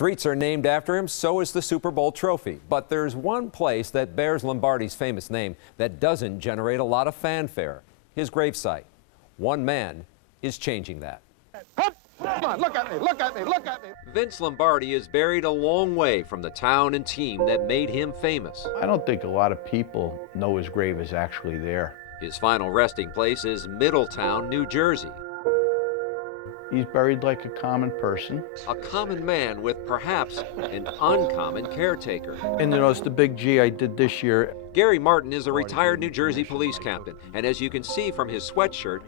Streets are named after him, so is the Super Bowl trophy. But there's one place that bears Lombardi's famous name that doesn't generate a lot of fanfare: his gravesite. One man is changing that. Come on, look at me, look at me, look at me. Vince Lombardi is buried a long way from the town and team that made him famous. I don't think a lot of people know his grave is actually there. His final resting place is Middletown, New Jersey. He's buried like a common person. A common man with perhaps an uncommon caretaker. And you know, it's the big G I did this year. Gary Martin is a retired New Jersey police captain, and as you can see from his sweatshirt,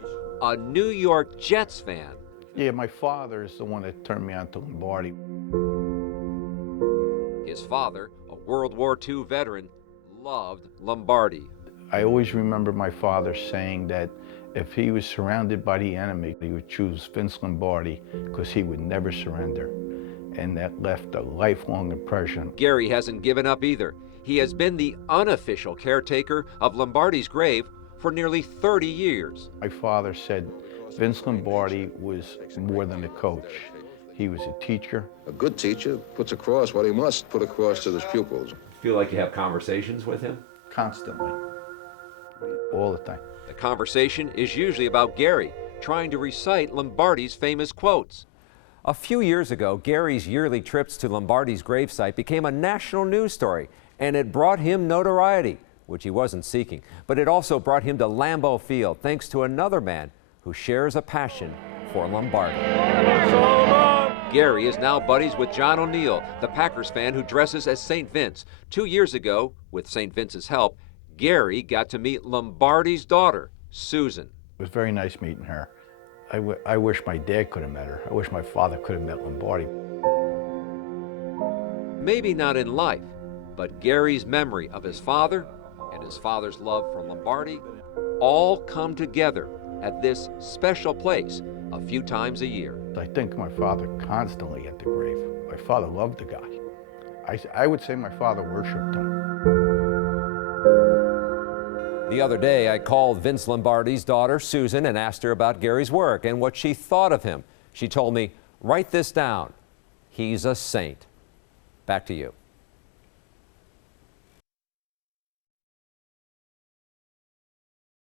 a New York Jets fan. Yeah, my father is the one that turned me on to Lombardi. His father, a World War II veteran, loved Lombardi. I always remember my father saying that if he was surrounded by the enemy, he would choose Vince Lombardi because he would never surrender. And that left a lifelong impression. Gary hasn't given up either. He has been the unofficial caretaker of Lombardi's grave for nearly 30 years. My father said Vince Lombardi was more than a coach. He was a teacher. A good teacher puts across what he must put across to his pupils. Feel like you have conversations with him? Constantly. All the time. The conversation is usually about Gary, trying to recite Lombardi's famous quotes. A few years ago, Gary's yearly trips to Lombardi's gravesite became a national news story, and it brought him notoriety, which he wasn't seeking. But it also brought him to Lambeau Field, thanks to another man who shares a passion for Lombardi. Gary is now buddies with John O'Neill, the Packers fan who dresses as St. Vince. 2 years ago, with St. Vince's help, Gary got to meet Lombardi's daughter, Susan. It was very nice meeting her. I wish my dad could have met her. I wish my father could have met Lombardi. Maybe not in life, but Gary's memory of his father and his father's love for Lombardi all come together at this special place a few times a year. I think my father constantly at the grave. My father loved the guy. I would say my father worshiped him. The other day, I called Vince Lombardi's daughter, Susan, and asked her about Gary's work and what she thought of him. She told me, "Write this down. He's a saint." Back to you.